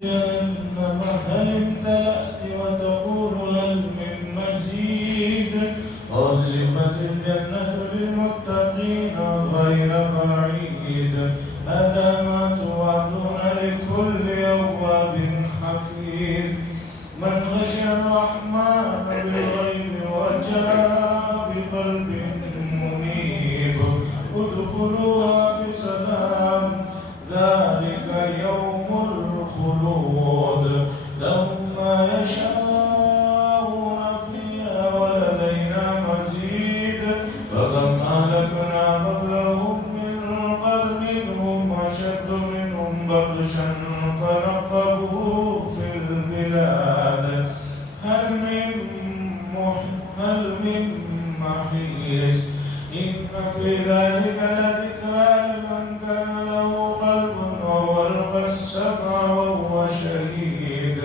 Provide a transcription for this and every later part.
جهنم هل امتلأت وتقول هل من مزيد وأزلفت الجنة للمتقين غير بعيد هذا ما توعدون لكل أواب حفيظ من خشي الرحمن بالغيب وجاء بقلب منيب ادخلوها بسلام ذلك يوم الخلود لهم ما يشاءون فيها ولدينا مزيد فكم أهلكنا قبلهم من قرن هم أشد منهم بطشا فنقبوا في البلاد هل من محيص إن في ذلك لذكرى لمن كان له قلب أو ألقى السمع وهو شهيد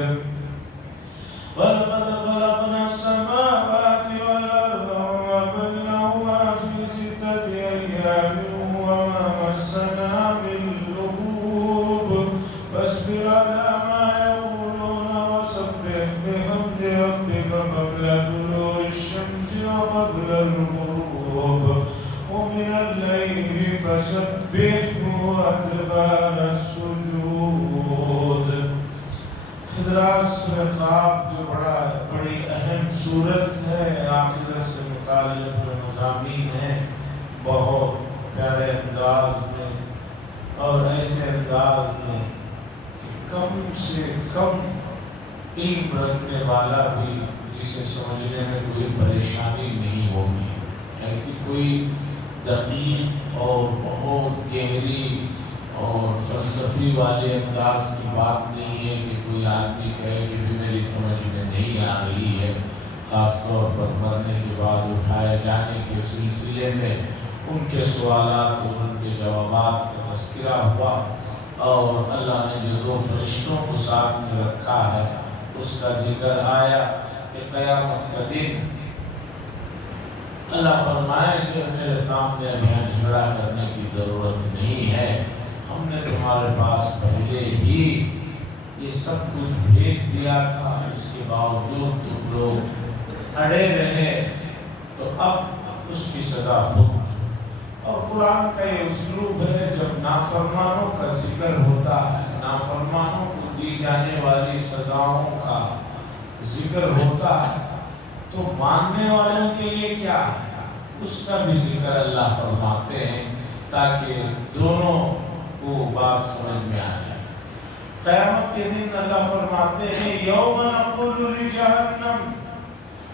ولقد خلقنا السماوات والأرض وما بينهما في 6 أيام وما مسنا من لغوب فاصبر على ما يقولون وسبح بحمد ربك قبل طلوع الشمس وقبل الغروب ومن الليل فسبحه وأدبار السجود. حضرات سورہ خواب جو بڑی اہم صورت ہے، عقیدت سے متعلق جو مضامین ہیں بہت پیارے انداز میں اور ایسے انداز میں کہ کم سے کم علم رکھنے والا بھی جسے سمجھنے میں کوئی پریشانی نہیں ہوگی. ایسی کوئی دقیق اور بہت گہری اور فلسفی والے انداز کی بات نہیں ہے کہ کوئی آدمی کہے کہ بھی میری سمجھ میں نہیں آ رہی ہے. خاص طور پر مرنے کے بعد اٹھائے جانے کے سلسلے میں ان کے سوالات اور ان کے جوابات کا تذکرہ ہوا اور اللہ نے جو 2 فرشتوں کو ساتھ میں رکھا ہے اس کا ذکر آیا کہ قیامت کا دن اللہ فرمائے کہ میرے سامنے اب یہاں جھگڑا کرنے کی ضرورت نہیں ہے، ہم نے تمہارے پاس پہلے ہی یہ سب کچھ بھیج دیا تھا، اس کے باوجود تم لوگ اڑے رہے تو اب اس کی سزا ہو. اور قرآن کا یہ اسلوب ہے جب نافرمانوں کا ذکر ہوتا ہے، نافرمانوں کو دی جانے والی سزاؤں کا ذکر ہوتا ہے تو ماننے والوں کے لیے کیا ہے اس کا بھی ذکر اللہ فرماتے ہیں تاکہ دونوں کو بات سمجھ میں آ جائے. قیامت کے دن اللہ فرماتے ہیں یوم نقول لجہنم،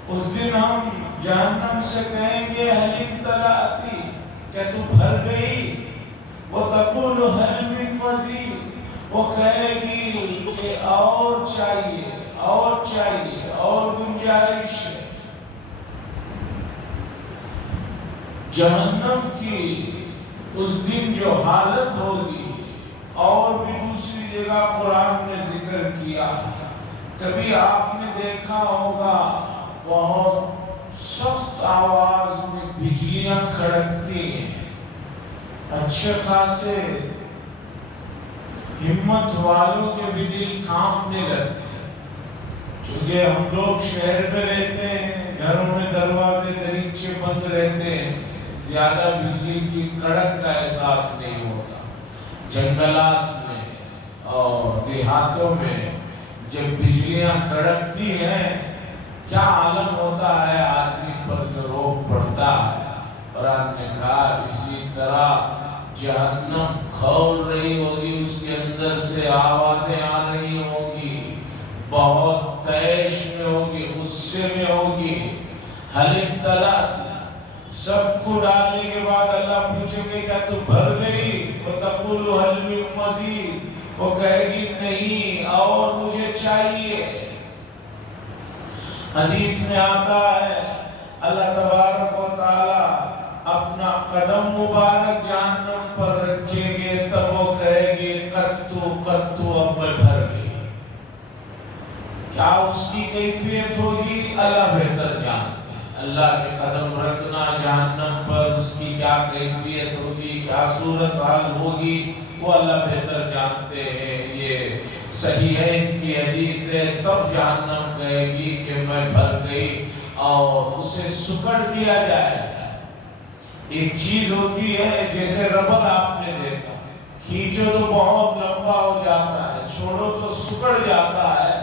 اس دن ہم جہنم سے کہیں گے حل امتلأتی، کیا تو بھر گئی؟ وتقول حل من مزید، وہ کہے گی کہ اور چاہیے اور چاہیے اور گنجائش ہے. جہنم کی اس دن جو حالت ہوگی اور بھی دوسری جگہ قرآن نے ذکر کیا ہے. کبھی آپ نے دیکھا ہوگا بہت سخت آواز میں بجلیاں کڑکتی ہیں، اچھے خاصے ہمت والوں کے بھی دل کانپنے لگتے ہیں کیونکہ ہم لوگ شہر میں رہتے ہیں، گھروں میں دروازے دریچے بند رہتے ہیں، زیادہ بجلی کی کڑک کا احساس نہیں ہوتا. جنگلات میں اور دیہاتوں میں جب بجلیاں کڑکتی ہیں کیا عالم ہوتا ہے آدمی پر جو روک پڑتا ہے. قرآن نے کہا اسی طرح جہنم کھول رہی ہوگی، اس کے اندر سے آوازیں آ رہی ہوگی، بہت تیش میں ہوگی، غصے میں ہوگی. حل امتلأت، سب کو ڈالنے کے بعد اللہ پوچھے گے کیا تو بھر گئی؟ وتقول حل من مزید، وہ کہے گی نہیں اور مجھے چاہیے. حدیث میں آتا ہے اللہ تبارک و تعالی اپنا قدم مبارک جہنم پر رکھیں گے تب وہ کہے گی قطو قطو، اب میں بھر گئی. کیا اس کی کیفیت ہوگی اللہ بہتر جانتا ہے. اللہ کے قدم رکھنا جہنم پر، اس کی کیا کیفیت ہوگی، کیا صورتحال ہوگی، وہ اللہ بہتر جانتے ہیں۔ یہ صحیحین کی حدیث ہے، تب جہنم کہے گی کہ میں بھر گئی، اور اسے سکڑ دیا جائے گا۔ ایک چیز ہوتی ہے جیسے ربڑ آپ نے دیکھا، کھینچو تو بہت لمبا ہو جاتا ہے، چھوڑو تو سکڑ جاتا ہے۔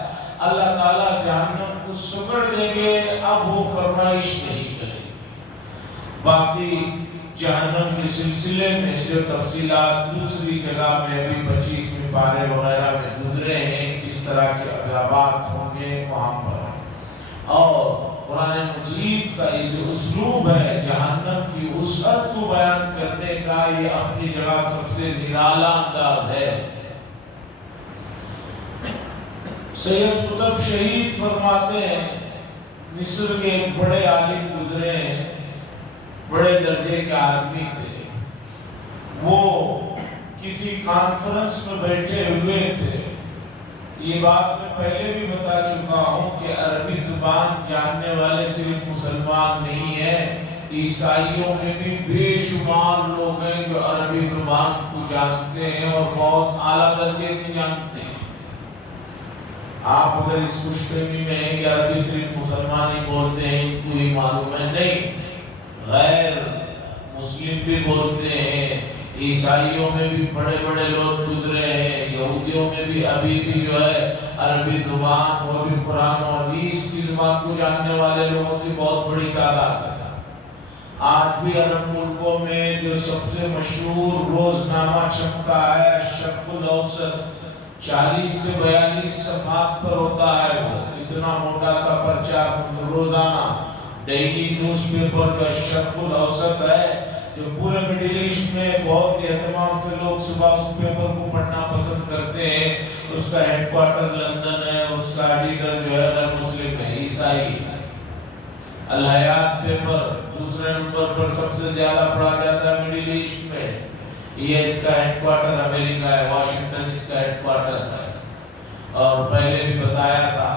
اللہ تعالیٰ جہنم کو سکڑ دیں گے، اب وہ فرمائش نہیں کرے۔ باقی جہنم کے سلسلے میں جو تفصیلات دوسری جگہ میں ابھی 25ویں پارے وغیرہ میں گزرے ہیں، کس طرح کے عذابات ہوں گے وہاں پر، اور قرآن مجید کا یہ جو اسلوب ہے جہنم کی وسعت کو بیان کرنے کا، یہ اپنی جگہ سب سے نرالا انداز ہے۔ سید قطب شہید فرماتے ہیں، مصر کے ایک بڑے عالم گزرے ہیں، بڑے درجے کے آدمی تھے، وہ کسی کانفرنس میں بیٹھے ہوئے تھے۔ یہ بات میں پہلے بھی بتا چکا ہوں کہ عربی زبان جاننے والے صرف مسلمان نہیں ہیں، عیسائیوں میں بھی بے شمار لوگ ہیں جو عربی زبان کو جانتے ہیں اور بہت اعلیٰ درجے کی جانتے ہیں۔ آپ اگر اس خوش فہمی میں ہیں کہ عربی صرف مسلمان ہی بولتے ہیں، ان کو ہی معلوم ہے، نہیں، غیر مسلم بھی بولتے ہیں، عیسائیوں میں بھی بڑے بڑے لوگ گزرے ہیں، یہودیوں میں بھی ابھی بھی جو ہے عربی زبان اور بھی قرآن و حدیث کی زبان کو جاننے والے لوگوں کی بہت بڑی تعداد ہے۔ آج بھی عرب ملکوں میں جو سب سے مشہور روزنامہ چھپتا ہے الشرق الاوسط، 40 سے 42 صفحات پر ہوتا ہے، وہ اتنا موٹا سا پرچہ روزانہ ڈیلی نیوز پیپر جو الشرق الاوسط ہے، جو پورے مڈل ایسٹ میں بہت اہتمام سے لوگ صبح اس پیپر کو پڑھنا پسند کرتے ہیں۔ اس کا ہیڈ کوارٹر لندن ہے، اس کا ایڈیٹر جو ہے غیر مسلم ہے، عیسائی ہے۔ الحیات پیپر دوسرے نمبر پر سب سے زیادہ پڑھا جاتا ہے مڈل ایسٹ میں، یہ اس کا ہیڈ کوارٹر امریکہ ہے، واشنگٹن اس کا ہیڈ کوارٹر ہے۔ اور پہلے بھی بتایا تھا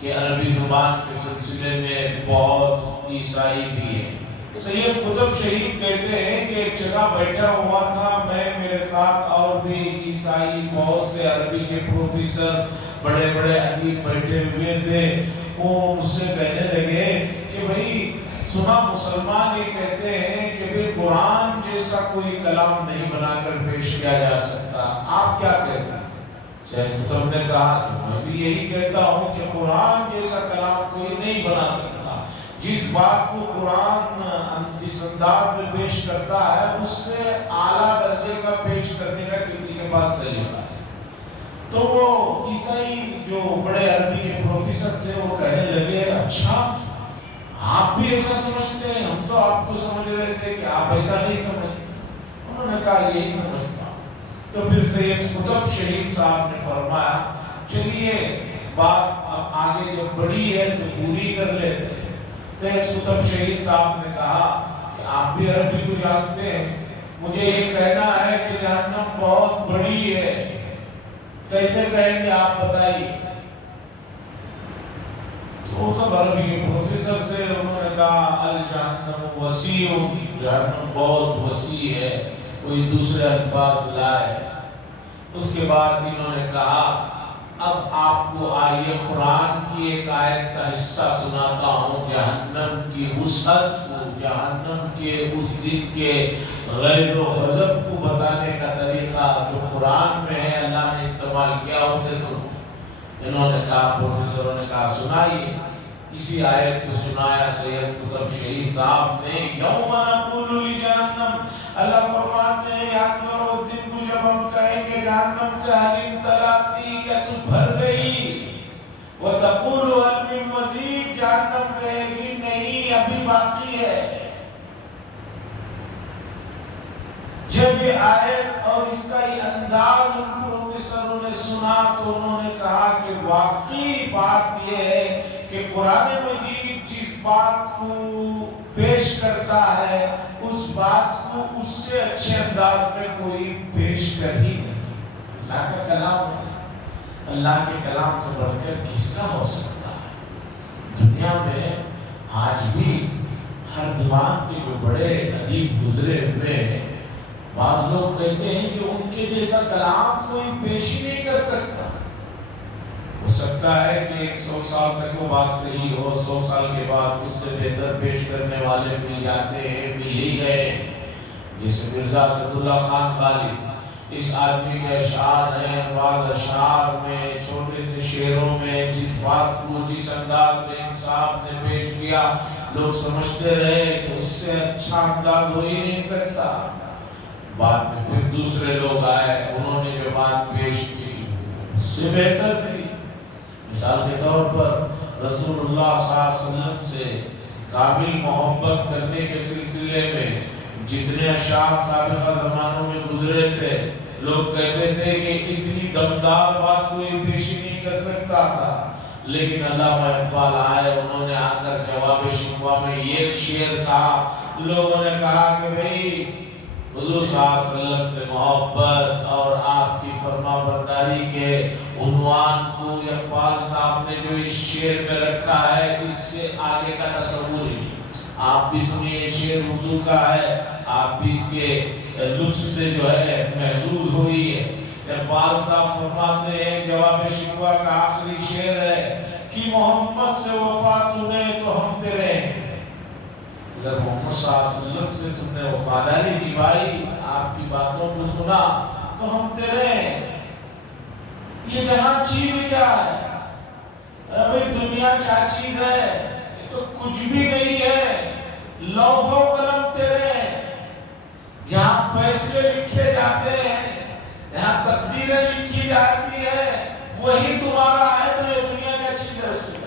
کہ عربی زبان کے سلسلے میں بہت عیسائی بھی ہیں۔ سید قطب شہید کہتے ہیں کہ ایک جگہ بیٹھا ہوا تھا میں، میرے ساتھ اور بھی عیسائی بہت سے عربی کے پروفیسر بڑے بڑے ادیب بیٹھے ہوئے تھے۔ وہ مجھ سے کہنے لگے کہ بھائی سنا مسلمان یہ کہتے ہیں کہ بھائی قرآن جیسا کوئی کلام نہیں بنا کر پیش کیا جا سکتا، آپ کیا کہتے ہیں؟ سید قطب نے کہا کہ میں بھی یہی کہتا ہوں کہ قرآن جیسا کلام کوئی نہیں بنا سکتا۔ جس بات کو قرآن جس انداز میں پیش کرتا ہے اس سے اعلیٰ درجے کا پیش کرنے کا کسی کے پاس طریقہ ہے۔ تو وہ عیسائی جو بڑے عربی کے پروفیسر تھے وہ کہنے لگے اچھا آپ بھی ایسا سمجھتے ہیں، ہم تو آپ کو سمجھ رہے تھے کہ آپ ایسا نہیں سمجھتے۔ انہوں نے کہا یہی سمجھتا ہوں۔ تو پھر سید قطب شہید صاحب نے فرمایا چلیے بات اب آگے جب بڑی ہے تو پوری کر لیتے ہیں۔ سید قطب شہید صاحب نے کہا کہ آپ بھی عربی کو جانتے ہیں، مجھے یہ کہنا ہے کہ جہنم بہت بڑی ہے، کیسے کہیں گے آپ بتائیے؟ تو وہ سب عربی کے پروفیسر تھے، انہوں نے کہا الجہنم وسیع، جہنم بہت وسیع ہے، کوئی دوسرے الفاظ لائے۔ اس کے بعد انہوں نے کہا اب آپ کو آئیے قرآن کی ایک آیت کا حصہ سناتا ہوں، جہنم کی وسعت کو، جہنم کے اس دن کے غیظ و غضب کو بتانے کا طریقہ جو قرآن میں ہے اللہ نے استعمال کیا، اسے سنو۔ انہوں نے کہا پروفیسروں نے کہا سنائیے۔ اسی آیت کو سنایا سید قطب شہید صاحب نے، یوم نقول لجہنم، اللہ فرماتے ہیں یاد کرو اس دن کو جب ہم کہیں گے جہنم سے حل امتلاتی، کیا تو بھر گئی؟ وَتَقُولُ هَلْ مِن مَّزِيدٍ، جہنم کہے گی نہیں ابھی باقی ہے۔ جب یہ آیت اور اس کا یہ انداز ان پروفیسروں نے سنا تو انہوں نے کہا کہ واقعی بات یہ ہے کہ قرآن مجید جس بات کو پیش کرتا ہے اس بات کو اس سے اچھے انداز میں کوئی پیش کر ہی نہیں سکتا۔ اللہ کا کلام ہے، اللہ کے کلام سے بڑھ کر کس کا ہو سکتا ہے؟ دنیا میں آج بھی ہر زبان کے جو بڑے ادیب گزرے ہوئے ہیں، بعض لوگ کہتے ہیں کہ ان کے جیسا کلام کوئی پیش ہی نہیں کر سکتا۔ ہو سکتا ہے کہ 100 سال تک وہ بات صحیح ہو، 100 سال کے بعد اس سے بہتر پیش کرنے والے مل جاتے ہیں، مل ہی گئے، جیسے مرزا اسد اللہ خان غالب۔ اس آدمی کے اشعار ہیں، بعض اشعار میں چھوٹے سے شعروں میں جس بات کو جس انداز میں انصاف نے پیش کیا، لوگ سمجھتے رہے کہ اس سے اچھا انداز ہو ہی نہیں سکتا۔ بعد میں پھر دوسرے لوگ آئے، انہوں نے جو بات پیش کی اس سے بہتر تھی۔ مثال کے طور پر رسول اللہ صلی اللہ علیہ وسلم سے کامل محبت کرنے کے سلسلے میں جتنے اشعار سابقہ زمانوں میں گزرے تھے، لوگ کہتے تھے کہ اتنی دمدار بات کوئی پیش نہیں کر سکتا تھا، لیکن علامہ اقبال آئے، انہوں نے آ کر جواب شکوہ میں یہ شعر کہا۔ لوگوں نے کہا کہ بھئی حضور صلی اللہ علیہ وسلم سے محبت اور آپ کی فرما برداری کے عنوان کو اقبال صاحب نے جو اس شعر میں رکھا ہے، اس سے آگے کا تصور ہی۔ آپ بھی سنیے، یہ شعر اردو کا ہے، آپ بھی اس کے لطف سے جو ہے محظوظ ہوئی ہے۔ اقبال صاحب فرماتے ہیں، جواب شکوہ کا آخری شعر ہے کہ محمد سے وفا تو نے تو ہم تیرے ہیں۔ اگر محمد صلی اللہ علیہ وسلم سے تم نے وفاداری نبھائی، آپ کی باتوں کو سنا، تو ہم تیرے ہیں۔ یہ جہاں چیز کیا ہے؟ بھئی دنیا کیا چیز ہے؟ یہ تو کچھ بھی نہیں ہے۔ لوح و قلم تیرے ہیں، جہاں فیصلے لکھے جاتے ہیں، جہاں تقدیریں لکھی جاتی ہیں، وہی تمہارا ہے۔ تو یہ دنیا کیا چیز ہے؟ اس کے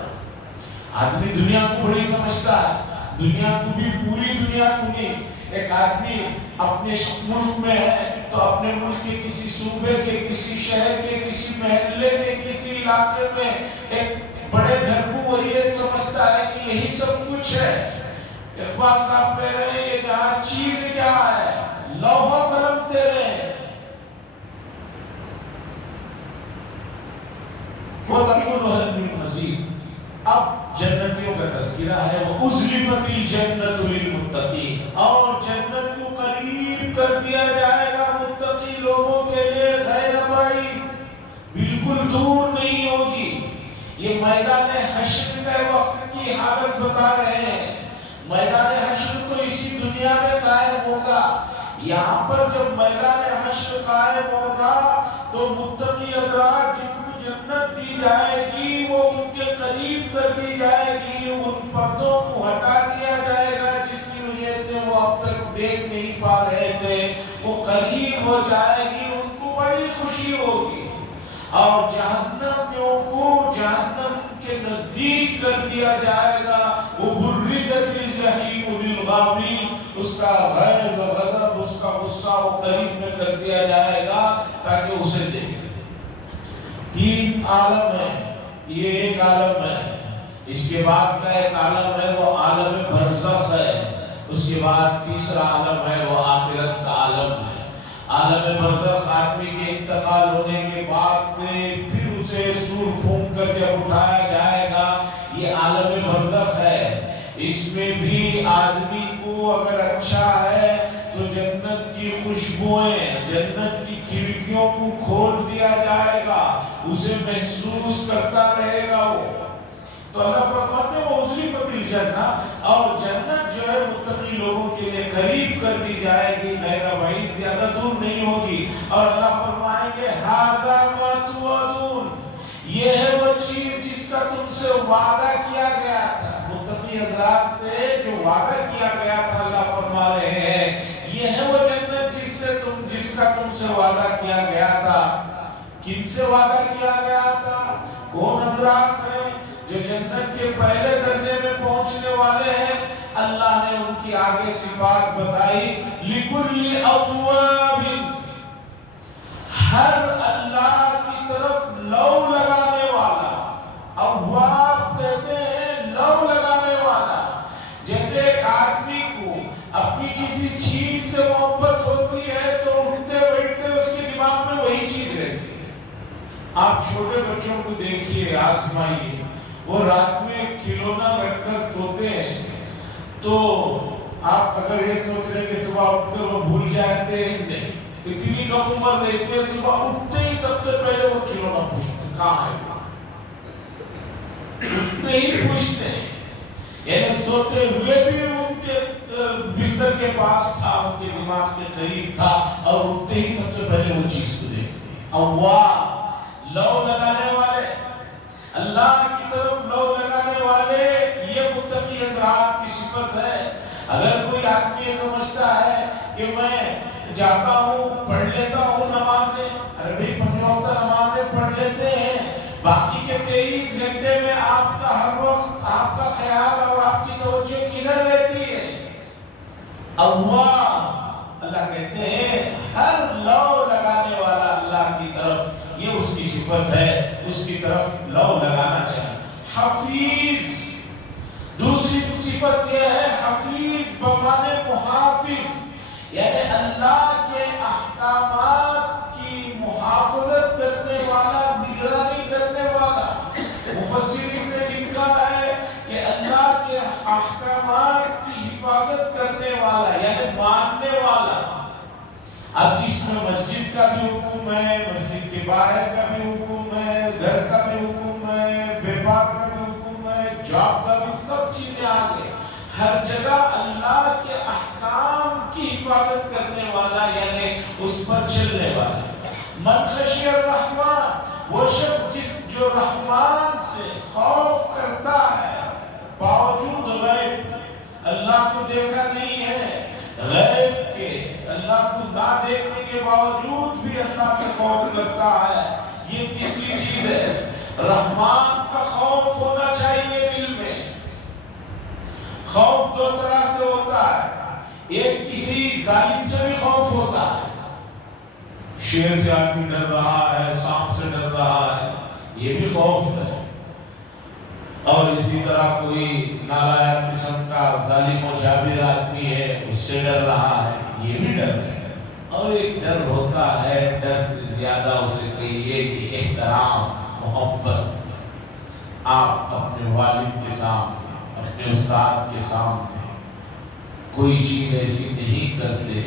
آدمی دنیا کو بڑی سمجھتا ہے، دنیا کو بھی، پوری دنیا کو نہیں۔ ایک آدمی اپنے ملک میں ہے تو اپنے ملک کے کسی صوبے کے، کسی شہر کے، کسی محلے کے، کسی علاقے میں ایک بڑے گھر کو وہی سمجھتا ہے کہ یہی سب کچھ ہے۔ اقبال صاحب کہہ رہے ہیں، یہ جہاں چیز کیا ہے؟ لوح و قلم تیرے ہیں۔ وہ تقول ہل مزید۔ اب جنتیوں کا تذکرہ ہے، وہ ازلفت الجنت للمتقین، اور جنت کو قریب کر دیا جائے گا متقی لوگوں کے لیے، غیر بعید، بالکل دور نہیں ہوگی۔ یہ میدان حشر کے وقت کی حالت بتا رہے ہیں۔ میدان حشر تو اسی دنیا میں قائم ہوگا۔ یہاں پر جب میدان حشر قائم ہوگا تو متقی حضرات جن کو جنت دی جائے گی، وہ ان کے قریب کر دی جائے گی، ان پردوں کو ہٹا دیا جائے گا جس کی وجہ سے وہ اب تک دیکھ نہیں پا رہے تھے، وہ قریب ہو جائے گی، ان کو بڑی خوشی ہوگی۔ اور جہنمیوں کو جہنم کے نزدیک کر دیا جائے گا، وہ برزت الجحیم للغاوین، اس کا غیظ و غضب، اس کا غصہ وہ قریب میں کر دیا جائے گا تاکہ اسے دیکھے۔ تین عالم ہے، یہ ایک عالم ہے، اس کے بعد کا ایک عالم ہے وہ عالم برزخ ہے، اس کے بعد تیسرا عالم ہے وہ آخرت کا عالم ہے۔ عالم برزخ آدمی کے انتقال ہونے کے بعد سے پھر اسے سور پھونک کر جب اٹھایا جائے گا، یہ عالم برزخ ہے۔ اس میں بھی آدمی کو اگر اچھا ہے تو جنت کی خوشبوئیں، جنت کی کھڑکیوں کو کھول دیا جائے گا، اسے محسوس کرتا رہے گا وہ۔ تو اللہ فرماتے ہیں وہ ازلفت الجنہ، اور جنت جو ہے متقی لوگوں کے لیے قریب کر دی جائے گی، غیر بعید، زیادہ دور نہیں ہوگی۔ اور اللہ فرمائیں گے ھذا ما توعدون، یہ ہے وہ چیز جس کا تم سے وعدہ کیا گیا تھا۔ متقی حضرات سے جو وعدہ کیا گیا تھا، اللہ فرما رہے ہیں یہ ہے وہ جنت جس کا تم سے وعدہ کیا گیا تھا۔ کن سے وعدہ کیا گیا تھا؟ کون حضرات ہیں جو جنت کے پہلے درجے میں پہنچنے والے ہیں؟ اللہ نے ان کی آگے صفات بتائی، لِكُلِّ أَوَّابٍ، ہر اللہ کی طرف لو لگانے والا، اواب کہتے ہیں لو لگانے والا۔ جیسے ایک آدمی کو اپنی کسی چیز سے محبت ہوتی ہے تو اٹھتے بیٹھتے اس کے دماغ میں وہی چیز رہتی ہے۔ آپ چھوٹے بچوں کو دیکھیے، آزمائیے، وہ رات میں کھلونا رکھ کر سوتے ہیں تو آپ اگر یہ سوچ رہے کہ صبح اٹھ کر وہ بھول جاتے ہیں، نہیں، اتنی کم عمر رہتی ہے، صبح اٹھتے ہی سب سے پہلے وہ کھلونا پوچھتے کہاں ہے، اٹھتے ہی پوچھتے ہیں، یعنی سوتے ہوئے بھی ان کے بستر کے پاس تھا، ان کے دماغ کے قریب تھا، اور اٹھتے ہی سب سے پہلے وہ چیز کو دیکھتے ہیں۔ اللہ لو لگانے والے، اللہ کی طرف لو لگانے والے، یہ متقی حضرات کی صفت ہے۔ اگر کوئی آدمی یہ سمجھتا ہے کہ میں جاتا ہوں پڑھ لیتا ہوں نمازیں، ارے بھائی 5 وقت نمازیں پڑھ لیتے ہیں، باقی کے 23 گھنٹے میں آپ کا ہر وقت آپ کا خیال اور آپ کی توجہ کدھر رہتی ہے؟ اللہ کہتے ہیں ہر لو لگانے والا اللہ کی طرف، یہ اس کی صفت ہے، اس کی طرف لو لگانا چاہیے۔ حفیظ، دوسری صفت یہ ہے حفیظ بمانے محافظ، یعنی اللہ کے احکامات کی محافظت کرنے والا، نگرانی کرنے والا۔ مفسرین نے لکھا ہے کہ اللہ کے احکامات کی حفاظت کرنے والا یعنی ماننے والا۔ اب اس میں مسجد کا بھی حکم ہے، مسجد کے باہر کا بھی حکم ہے، گھر کا بھی حکم ہے، بیپار کا بھی حکم ہے، جاب کا بھی، سب چیزیں آگے ہر جگہ اللہ کے احکام کی حفاظت کرنے والا یعنی اس پر چلنے والا۔ من خشی الرحمن، وہ شخص جو رحمان سے خوف کرتا ہے، باوجود غیب، اللہ کو دیکھا نہیں ہے، غیب کے اللہ کو نہ دیکھنے کے باوجود بھی اللہ سے خوف کرتا ہے، یہ تیسری چیز ہے۔ رحمان کا خوف ہونا چاہیے دل میں۔ خوف 2 طرح سے ہوتا ہے، ایک کسی ظالم سے بھی خوف ہوتا ہے، شیر سے آدمی ڈر رہا ہے، سانپ سے ڈر رہا ہے، یہ بھی خوف ہے، اور اسی طرح کوئی نالائق قسم کا ظالم و جابر آدمی ہے، اس سے ڈر رہا ہے، یہ بھی ڈر ہے۔ اور ایک ڈر ہوتا ہے، ڈر سے زیادہ اسے کہیے کہ احترام، محبت۔ آپ اپنے والد کے سامنے، اپنے استاد کے سامنے کوئی چیز ایسی نہیں کرتے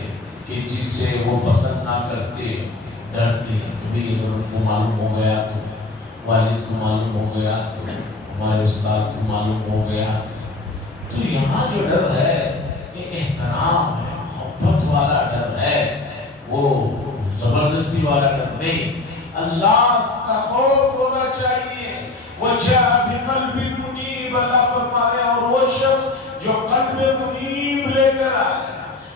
کہ جس سے وہ پسند نہ کرتے، ڈرتے، کبھی اگر ان کو معلوم ہو گیا تو، والد کو معلوم ہو گیا تو، ہمارے استاد کو معلوم ہو گیا تو یہاں جو ڈر ہے یہ احترام ہے، محبت والا ڈر ہے، وہ زبردستی والا ڈر نہیں۔ اللہ کا خوف ہونا چاہیے۔ وَجَاءَ بِقَلْبٍ مُنِيبٍ، اللہ فرما رہے ہیں، اور وہ شخص جو قلب منیب لے کر آئے۔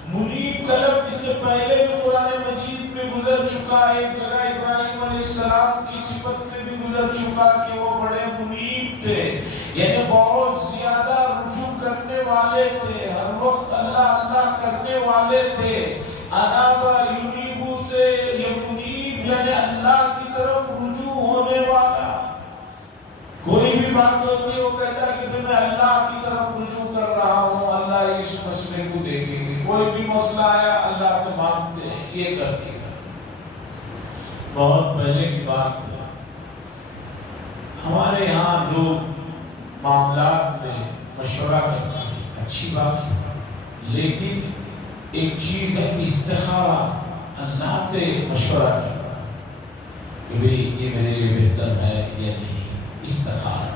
منیب کا لفظ اس سے پہلے بھی قرآن مجید میں گزر چکا ہے، ایک جگہ ابراہیم علیہ السلام کی صفت میں بھی گزر چکا کہ وہ بڑے منیب تھے، یعنی بہت زیادہ رجوع کرنے والے تھے، ہر وقت اللہ اللہ کرنے والے تھے۔ انابا یونیبو سے یہ منیب یعنی اللہ کی طرف رجوع ہونے والا۔ کوئی بھی بات ہوتی ہے وہ کہتا ہے کہ میں اللہ کی طرف رجوع کر رہا ہوں، اللہ اس مسئلے کو دیکھیں گے، کوئی بھی مسئلہ آیا اللہ سے مانگتے ہیں، یہ کرتے ہیں۔ بہت پہلے کی بات ہے، ہمارے یہاں لوگ معاملات میں مشورہ کرتے ہیں، اچھی بات ہے، لیکن ایک چیز ہے استخارہ، اللہ سے مشورہ کرنا کہ بھئی یہ میرے لیے بہتر ہے یا نہیں، استخارہ۔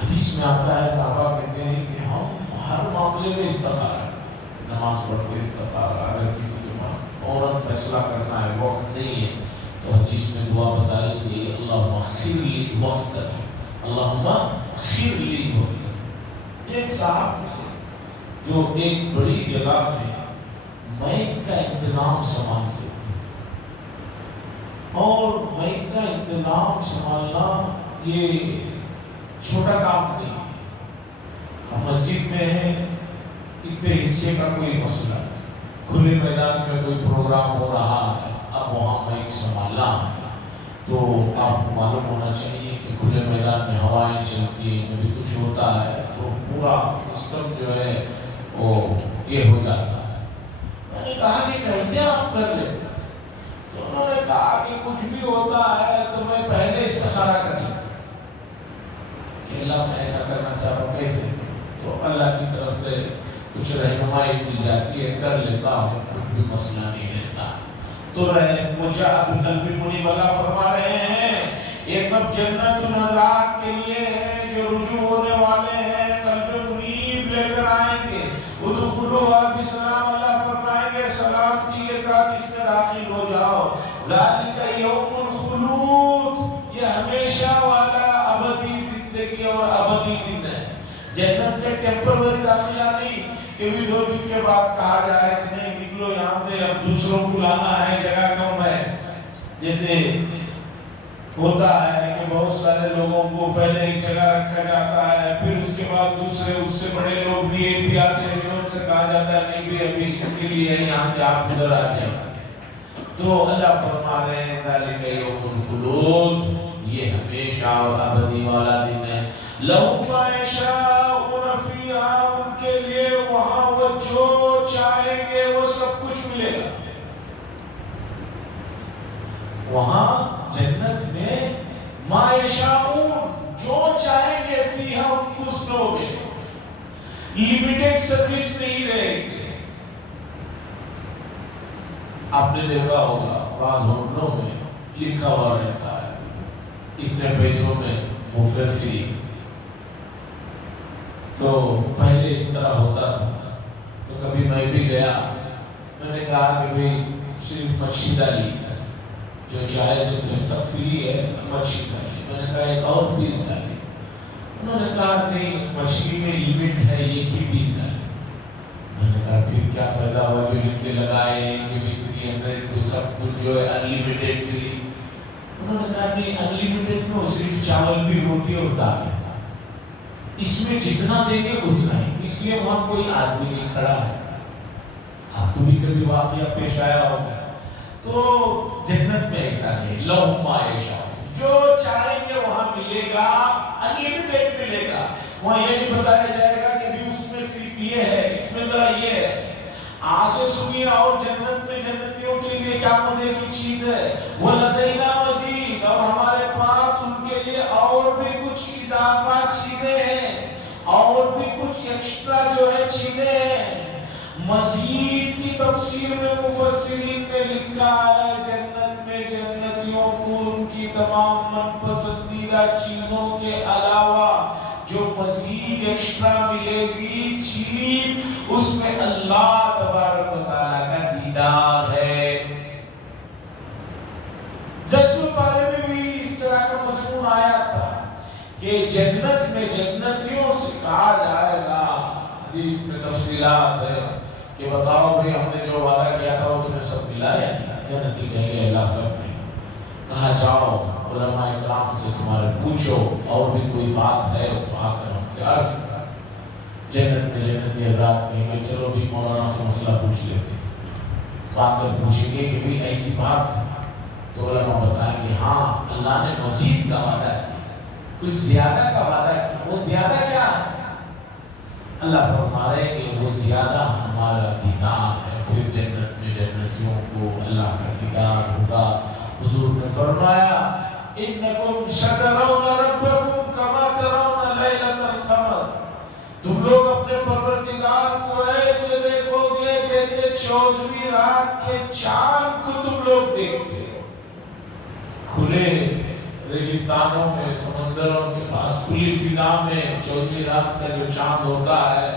حدیث میں آتا ہے، صحابہ کہتے ہیں کہ ہم ہر معاملے میں استخارہ کرتے ہیں، نماز پڑھ کے استخارہ، اگر کسی کے پاس فوراً فیصلہ کرنا ہے، وقت نہیں ہے تو حدیث میں دعا بتائی گئی، اللہم خیر لی وقتا، اللہم خیر لی وقتا۔ ایک صاحب تھے جو ایک بڑی جگہ میں مائک کا انتظام سنبھالتے تھے، اور مائک کا انتظام سنبھالنا یہ چھوٹا کام نہیں ہے۔ ہم مسجد میں ہیں، اتنے حصے کا کوئی مسئلہ ہے، کھلے میدان میں کوئی پروگرام ہو رہا ہے، اب وہاں مائک سنبھالنا ہے تو آپ کو معلوم ہونا چاہیے کہ کھلے میدان میں ہوائیں چلتی ہیں، کبھی کچھ ہوتا ہے تو پورا سسٹم جو ہے وہ یہ ہو جاتا ہے۔ میں نے کہا کہ کیسے آپ کر لیتے؟ تو انہوں نے کہا کہ کچھ بھی ہوتا ہے تو میں پہلے استخارہ کر لیتا، اللہ میں ایسا کرنا چاہو کیسے؟ تو اللہ کی طرف سے کچھ رہنمائی مل جاتی ہے، کر لیتا ہوں، کچھ بھی مسئلہ نہیں رہتا۔ تو مجھے ابو طلبی منیب اللہ فرما رہے ہیں یہ سب جنت ان حضرات کے لیے ہے جو رجوع ہونے والے ہیں، قلب منیب لے کر آئیں گے۔ ادخلوها بسلام، اللہ فرمائیں گے سلامتی کے ساتھ اس میں داخل ہو جاؤ۔ ذالک یوم الخلود، یہ ہمیشہ والا ابدی زندگی اور ابدی دن ہے۔ جنت میں ٹیمپرری داخلہ نہیں کہ بھی 2 دن کے بعد کہا جائے کہ نہیں نکلو یہاں سے، اب دوسروں کو لانا ہے، جگہ کم ہے۔ جیسے ہوتا ہے کہ بہت سارے لوگوں کو پہلے ایک جگہ رکھا جاتا ہے، پھر اس کے بعد دوسرے اس سے بڑے لوگ بھی آتے ہیں، ان سے کہا جاتا ہے نہیں بھی ابھی ان کے لیے یہاں سے آپ ادھر آ جائیں۔ تو اللہ فرما رہے ہیں ذالک یوم الخلود، یہ ہمیشہ اور ابدی والا دن ہے۔ لَهُم مَا يَشَاءُونَ فِيهَا، ان کے لیے وہاں وہ جو چاہیں گے وہ سب کچھ ملے گا۔ وہاں جنت میں ما یشاءون، جو چاہیں گے فیہا ان کو اس میں ہوگے، لیمیٹڈ سروس نہیں رہے گی۔ آپ نے دیکھا ہوگا بعض ہوٹلوں میں لکھا ہوا رہتا ہے اتنے پیسوں میں بوفے فری۔ تو پہلے اس طرح ہوتا تھا، تو کبھی میں بھی گیا، میں نے کہا کہ بھئی صرف مچھی ڈالی، جو چاہے جو سب فری ہے، مچھی ڈالی۔ میں نے کہا ایک اور پیس ڈالی، انہوں نے کہا نہیں مچھلی میں لیمٹ ہے، ایک ہی پیس ڈالی۔ میں نے کہا پھر کیا فائدہ ہوا جو لکھ کے لگائے ہیں کہ 300 کو سب کچھ جو ہے انلیمیٹڈ فری۔ انہوں نے کہا نہیں انلیمیٹڈ میں صرف چاول بھی، روٹی اور دال ہے، اس میں جتنا دیں گے اتنا ہی، اس لیے وہاں کوئی آدمی نہیں کھڑا ہے۔ آپ کو بھی کبھی واقعہ پیش آیا ہوگا۔ تو جنت میں ایسا نہیں، لَهُم مَا يَشَاءُونَ، جو چاہیں گے وہاں ملے گا، انلیمیٹڈ ملے گا۔ وہاں یہ نہیں بتایا جائے گا کہ بھی اس میں صرف یہ ہے، اس میں ذرا یہ ہے۔ آگے سنیے اور جنت میں جنتیوں کے لیے کیا مزے کی چیز ہے، وَلَدَيْنَا مَزِيدٌ، اور ہمارے پاس ان کے لیے اور بھی کچھ اضافہ چیزیں ہیں، اور بھی کچھ ایکسٹرا جو ہے چیزیں ہیں۔ مزید کی تفسیر میں مفسرین نے لکھا ہے جنت میں جنتیوں کو ان کی تمام من پسندیدہ چیزوں کے علاوہ جو مزید ایکسٹرا ملے گی چیز، اس میں اللہ تبارک و تعالیٰ کا دیدار ہے۔ 10ویں پارے میں بھی اس طرح کا مضمون آیا تھا کہ جنت میں جنتیوں سے کہا جائے گا، حدیث میں تفصیلات ہے کہ بتاؤ بھئی ہم نے جو وعدہ کیا تھا وہ تمہیں سب ملا یا نہیں؟ جنتی کہیں گے اللہ سب نہیں۔ کہا جاؤ علماء اکرام سے تمہارے پوچھو، اور بھی کوئی بات ہے تو آ کر ہم سے عرض کرا۔ جنت میں جنتی حضرات کہیں گے چلو بھی مولانا سے مسئلہ پوچھ لیتے، آ کر پوچھیں گے کہ بھی ایسی بات ہے، تو علماء بتائیں گے ہاں اللہ نے مزید کا وعدہ کیا، کچھ زیادہ کا وعدہ کیا۔ وہ زیادہ کیا ہے؟ اللہ فرما رہے ہیں کہ وہ زیادہ ہمارا دیدار ہے۔ پھر جنت میں جنتیوں کو اللہ کا دیدار ہوگا۔ حضور نے فرمایا انکم سترون ربکم کما ترون لیلۃ القمر، تم لوگ اپنے پروردگار کو ایسے دیکھو گے جیسے 14ویں رات کے چاند کو تم لوگ دیکھتے ہو۔ کھلے ریگستانوں میں، سمندروں کے پاس، کھلی فضا میں 14ویں رات کا جو چاند ہوتا ہے،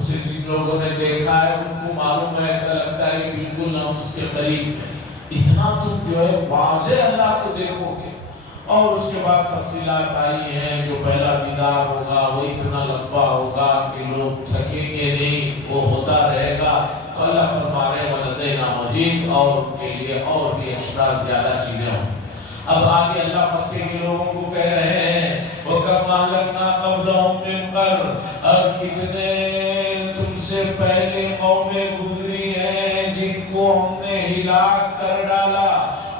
اسے جن لوگوں نے دیکھا ہے ان کو معلوم ہے، ایسا لگتا ہے کہ بالکل ہم اس کے قریب ہیں۔ اتنا تم جو ہے واضح اللہ کو دیکھو گے۔ اور اس کے بعد تفصیلات آئی ہیں، جو پہلا دیدار ہوگا وہ اتنا لمبا ہوگا کہ لوگ تھکیں گے نہیں، وہ ہوتا رہے گا۔ تو اللہ فرما رہے ہیں وَلَدَيْنَا مَزِيدٌ، اور ان کے لیے اور بھی ایکسٹرا زیادہ چیزیں ہوں۔ اب آگے اللہ مکے کے لوگوں کو کہہ رہے ہیں وَكَمْ أَهْلَكْنَا قَبْلَهُم مِّن قَرْنٍ، اور کتنے تم سے پہلے قومیں گزری ہیں جن کو ہم نے ہلاک کر ڈالا۔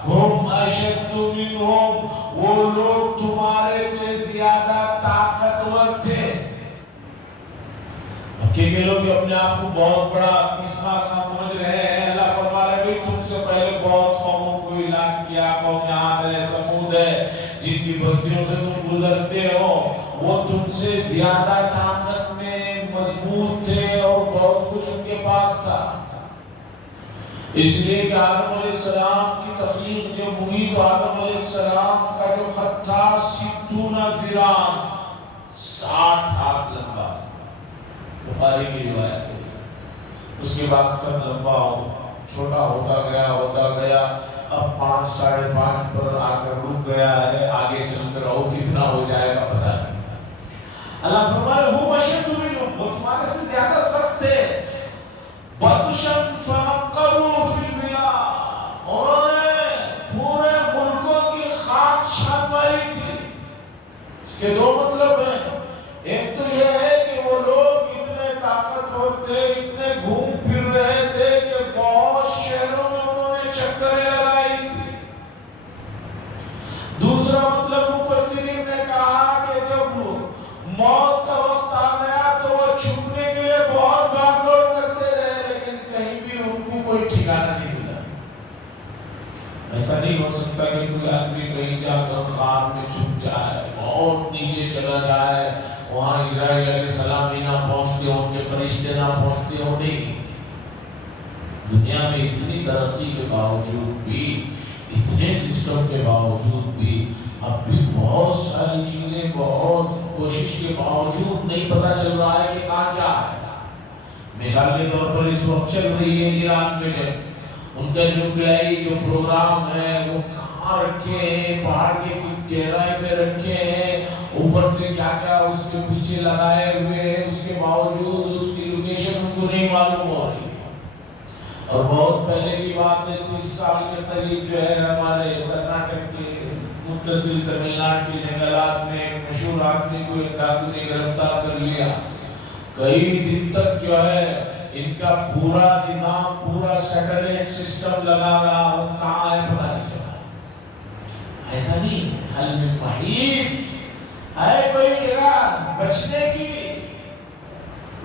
ہم اشد منہم، وہ لوگ تمہارے سے زیادہ طاقتور تھے۔ مکے کے لوگ اپنے آپ کو بہت بڑا تیسرا خاں سمجھ رہے ہیں۔ اللہ فرما رہے ہیں تم سے پہلے بہت قوموں کو ہلاک کیا، قوم عاد ہے، سمود ہے، جن کی بستی بستیوں سے تم گزرتے ہو وہ تم سے زیادہ طاقت میں مضبوط تھے اور بہت کچھ ان کے پاس تھا. اس لیے کہ آدم علیہ السلام کی تخلیق جب ہوئی تو آدم علیہ السلام کا جو خط تھا 60 ذراع 60 ہاتھ لمبا تھا. بخاری کی روایت ہے. اس کے بعد خط لمبا چھوٹا ہوتا گیا اب 5 ساڑھے 5 پر آ کر رک گیا ہے. آگے چل کر اور کتنا ہو جائے گا پتہ نہیں. اللہ فرمائے ہو اشد منکم، وہ تمہارے سے زیادہ سخت تھے. بطشن فنقروا فی البلاد، انہوں نے پورے ملکوں کی خاک چھان ماری تھی. اس کے دو مطلب ہیں. ایک تو یہ ہے کہ وہ لوگ اتنے طاقتور تھے، اتنے گھوم پھر رہے تھے کہ بہت شہروں میں انہوں نے چکریں لگائی تھی. دوسرا مطلب مفسرین نے کہا کہ جب موت کا وقت آ گیا تو وہ چھپنے کے لیے بہت بھاگ دوڑ کرتے رہے لیکن کہیں بھی ان کو کوئی ٹھکانہ نہیں ملا. ایسا نہیں ہو سکتا کہ کوئی آدمی کہیں جا کر غار میں چھپ جائے، بہت نیچے چلا جائے، وہاں اسرائیل علیہ السلام بھی نہ پہنچتے ہوں، ان کے فرشتے نہ پہنچتے ہوں. نہیں، دنیا میں اتنی ترقی کے باوجود بھی، اتنے سسٹم کے باوجود بھی اب بھی بہت ساری چیزیں، بہت کوشش کے باوجود نہیں پتہ چل رہا ہے کہ کہاں کیا ہے. مثال کے طور پر اس وقت چل رہی ہے ایران میں جب ان کا نیوکلیائی جو پروگرام ہے وہ کہاں رکھے ہیں، پہاڑ کے کچھ گہرائی میں رکھے ہیں، اوپر سے کیا کیا اس کے پیچھے لگائے ہوئے ہیں، اس کے باوجود اس کی لوکیشن ان کو نہیں معلوم ہو رہی. اور بہت پہلے کی بات ہے، 30 سال کے قریب جو ہے ہمارے کرناٹک کے متصل تمل ناڈو کے جنگلات میں ایک مشہور آدمی کو ایک ڈاکو نے گرفتار کر لیا. کئی دن تک جو ہے ان کا پورا نظام، پورا سیٹلائٹ سسٹم لگا رہا، وہ کہاں ہے پتہ نہیں چلا. ایسا نہیں، حل میں محیص ہے کوئی جگہ بچنے کی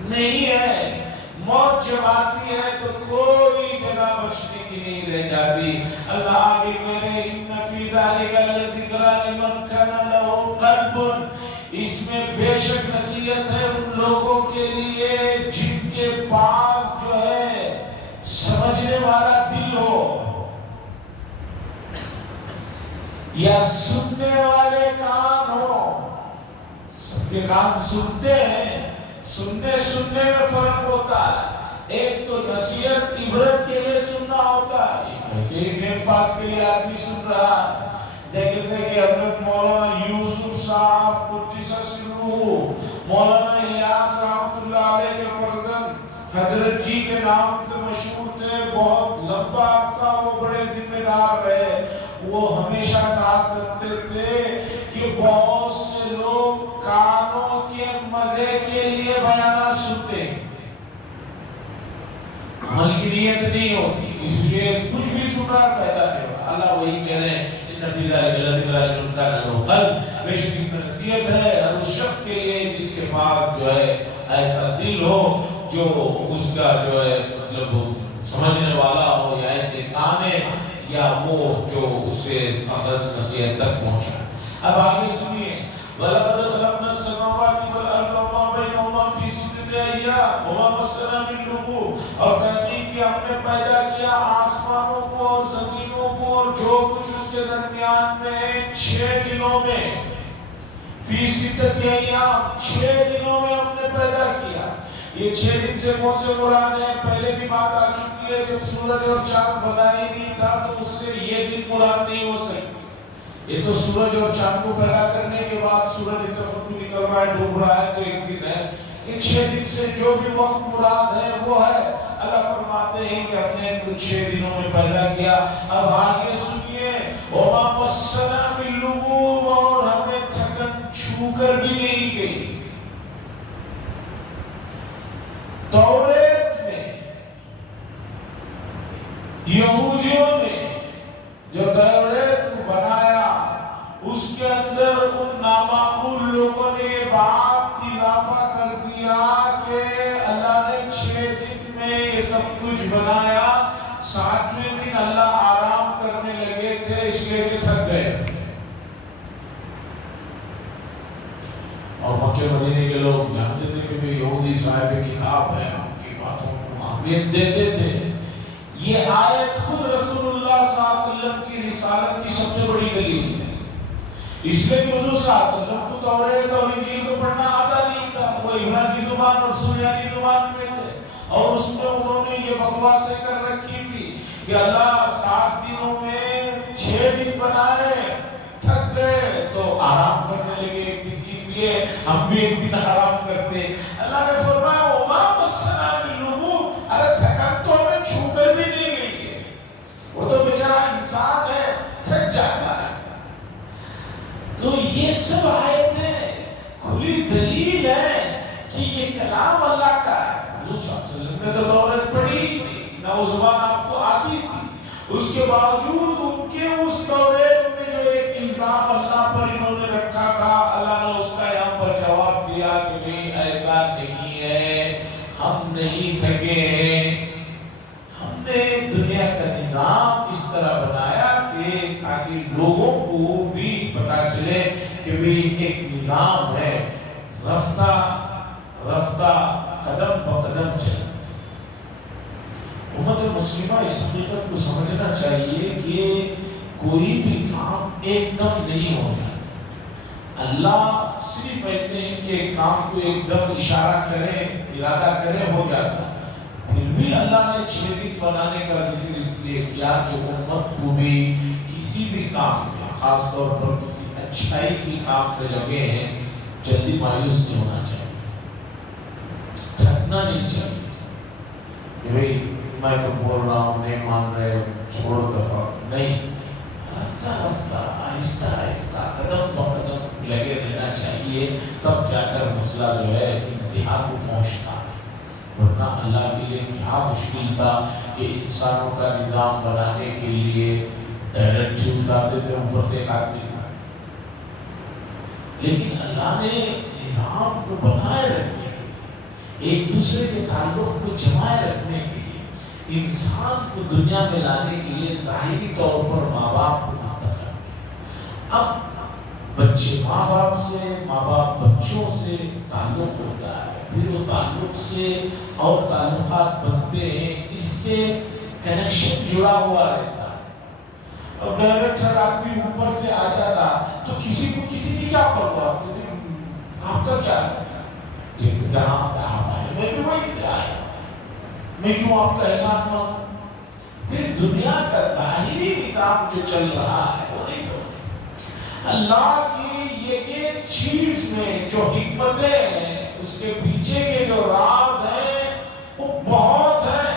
نہیں ہے. موت جب آتی ہے تو کوئی جگہ بچنے کی نہیں رہ جاتی. اللہ آگے کہہ رہے ان فی ذلک لذکری لمن کان لہ قلب، اس میں بے شک نصیحت ہے ان لوگوں کے لیے جن کے پاس جو ہے سمجھنے والا دل ہو یا سننے والے کان ہو. سب کے کان سنتے ہیں، سننے میں فرق ہوتا ہے. ایک تو نصیحت عبرت کے لیے سننا ہوتا ہے، ایک ایسے ہی ٹائم پاس کے لیے آدمی سن رہا ہے. دیکھتے ہیں کہ حضرت مولانا یوسف صاحب قدس سرہ، مولانا الیاس رحمۃ اللہ علیہ کے فرزند حضرت جی کے نام سے مشہور تھے. بہت لمبا عرصہ وہ بڑے ذمہ دار رہے. وہ ہمیشہ کہا کرتے تھے کہ بہت سے لوگ کانوں کے مزے کے لیے بیانات سنتے ہیں، عمل کی نیت نہیں ہوتی، اس لیے کچھ بھی سنا فائدہ نہیں ہوگا. اللہ وہی کہہ رہے ہیں ان فی ذلک لذکری لمن کان لہ قلب، بے شک اس میں نصیحت ہے ہر اس شخص کے لیے جس کے پاس جو ہے ایسا دل ہو جو اس کا جو ہے مطلب سمجھنے والا ہو، یا ایسے کان ہے یا وہ جو اسے اگر نصیحت تک پہنچا. اب آگے سنیے وَلَقَدْ خَلَقْنَا السَّمَاوَاتِ وَالْأَرْضَ وَمَا بَيْنَهُمَا فِي سِتَّةِ أَيَّامٍ وَمَا مَسَّنَا مِن لُغُوبٍ. اور تحقیق کہ ہم نے پیدا کیا آسمانوں کو اور زمینوں کو اور جو کچھ اس کے درمیان میں 6 دنوں میں. فی سِتَّةِ أَيَّامٍ 6 دنوں میں ہم نے پیدا کیا. یہ 6 دن سے کون سے مراد ہیں؟ پہلے بھی بات آ چکی ہے، جب سورج اور چاند بنا ہی نہیں تھا تو اس سے یہ دن مراد نہیں ہو سکتی. یہ تو سورج اور چاند کو پیدا کرنے کے بعد سورج اتنا نکل رہا ہے، ڈوب رہا ہے تو ایک دن ہے. ان 6 دن سے جو بھی وقت مراد ہے وہ ہے. اللہ فرماتے ہیں کہ ہم نے ان کو 6 دنوں میں پیدا کیا. اب آگے سنیے وَمَا مَسَّنَا مِن لُغُوبٍ، اور ہمیں تھکن چھو کر بھی نہیں گئی. توریت میں یہودیوں نے جو توریت کو بنایا اس کے اندر ان نامعقول لوگوں نے یہ بات اضافہ کر دیا کہ اللہ نے 6 دن میں یہ سب کچھ بنایا، 7ویں دن اللہ آرام کرنے لگے تھے اس لیے کہ تھک گئے تھے. اور مکے مدینے کے لوگ جانتے تھے کہ یہودی صاحب کتاب ہے، ان کی باتوں کو اہمیت دیتے تھے۔ یہ آیت خود رسول اللہ صلی اللہ علیہ وسلم کی رسالت کی سب سے بڑی دلیل ہے، اس لیے کہ حضور صلی اللہ علیہ وسلم کو توریت اور انجیل کو پڑھنا آتا نہیں تھا، وہ عبرانی زبان اور سریانی زبان میں تھے، اور اس میں انہوں نے یہ بکواس کر رکھی تھی کہ اللہ 7 دنوں میں 6 دن بنائے، تھک گئے تو آرام کرنے لگے ایک دن، اس لیے ہم بھی ایک دن آرام کرتے۔ اللہ نے فرمایا وما مسنا من لغوب، ارے تھکن تو ہمیں چھو کر بھی نہیں گئی ہے، وہ تو بیچارہ انسان ہے، تھک جاتا ہے۔ تو یہ سب آیتیں کھلی دلیل ہے کہ یہ کلام اللہ کا ہے۔ حضور صلی اللہ علیہ وسلم نے تو توریت پڑھی ہی نہیں، نہ وہ زبان آپ کو آتی تھی، اس کے باوجود ان کے اس توریت میں جو ایک الزام اللہ پر انہوں نے رکھا تھا، اللہ نے اس کا یہاں پر جواب دیا کہ نہیں ایسا نہیں ہے، ہم نہیں تھکے ہیں، ہم نے دنیا کا نظام اس طرح بنایا کہ تاکہ لوگوں کو بھی پتا چلے کہ بھی ایک نظام ہے، رفتہ رفتہ قدم بقدم چلتا ہے۔ امت مسلمہ اس حقیقت کو سمجھنا چاہیے کہ کوئی بھی کام ایک دم نہیں ہو جاتا، اللہ صرف ایسے ان کے کام کو ایک دم اشارہ کرے، ارادہ کرے، ہو جاتا ہے۔ پھر بھی اللہ نے 6 دن بنانے کا ذکر اس لیے کیا کہ امت کو بھی کسی بھی کام میں، خاص طور پر کسی اچھائی کی کام میں لگے ہیں، جلدی مایوس نہیں ہونا چاہیے، تھکنا نہیں چاہیے کہ بھئی میں تو بول رہا ہوں نہیں مان رہے، چھوڑو دفعہ، نہیں، رفتہ رفتہ آہستہ آہستہ قدم بقدم لگے رہنا چاہیے، تب جا کر مسئلہ جو ہے انتہا کو پہنچتا ہے۔ ورنہ اللہ کے لیے کیا مشکل تھا کہ انسانوں کا نظام بنانے کے لیے ڈائریکٹ ہی اتار دیتے اوپر سے ایک آدمی، لیکن اللہ نے نظام کو بنائے رکھنے کے لیے، ایک دوسرے کے تعلق کو جمائے رکھنے کے لیے، انسان کو دنیا میں لانے کے لیے ظاہری طور پر ماں باپ کو منتخب کیا۔ اب بچے ماں باپ سے، ماں باپ بچوں سے تعلق ہوتا ہے، پھر وہ تعلق سے اور تعلقات بنتے ہیں، اس سے کنیکشن جڑا ہوا رہتا ہے۔ اب ڈائریکٹ ہر آدمی اوپر سے آ جاتا تو کسی کو کسی کی کیا پرواہ تھی، آپ کا کیا ہے، جیسے جہاں سے آپ آئے میں بھی وہیں سے آیا، میں کیوں آپ کا احسان ہوا۔ پھر دنیا کا ظاہری نظام جو چل رہا ہے وہ نہیں سمجھ اللہ کی یہ چیز میں جو حکمتیں ہیں، اس کے پیچھے کے جو راز ہیں وہ بہت ہیں،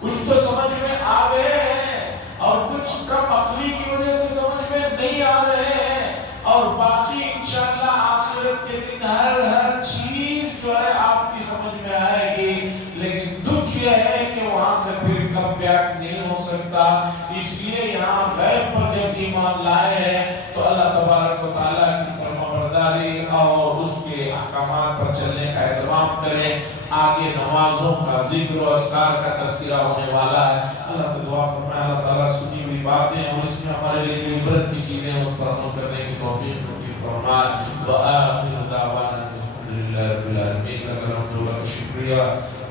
کچھ تو سمجھ میں آ گئے ہیں اور کچھ کم عقلی کی وجہ سے سمجھ میں نہیں آ رہے ہیں، اور باقی انشاءاللہ آخرت کے دن ہر چیز جو ہے آپ کی سمجھ میں آئے گی، لیکن دکھ یہ ہے کہ وہاں سے پھر کم بیک نہیں ہو سکتا۔ اس لیے یہاں غیب پر جب ایمان لائے ہیں تو اللہ تبارک و تعالیٰ کی فرمانبرداری اور اس کے احکامات پر چلنے کا اہتمام کریں۔ آگے نمازوں کا ذکر و اذکار کا تذکرہ ہونے والا ہے، اللہ سے دعا فرمائے اللہ تعالیٰ سنی ہوئی باتیں اور اس میں ہمارے لیے جو عبرت کی چیزیں ہیں ان پر عمل کرنے کی توفیق نصیب فرمائے۔ وآخر دعوانا الحمدللہ رب العالمین، لک الحمد و لک الشکریہ۔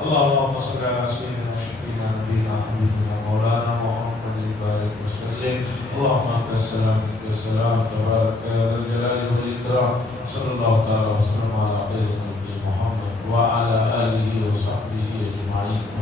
اللہم صل علی سیدنا و شفیعنا نبینا حبیبنا مولانا محمد بارک وسلم۔ اللہم انت السلام منک السلام تبارک یا ذا الجلال والاکرام، صلی اللہ تعالی وسلم علی خیر خلق محمد وعلی آلہ وصحبہ اجمعین۔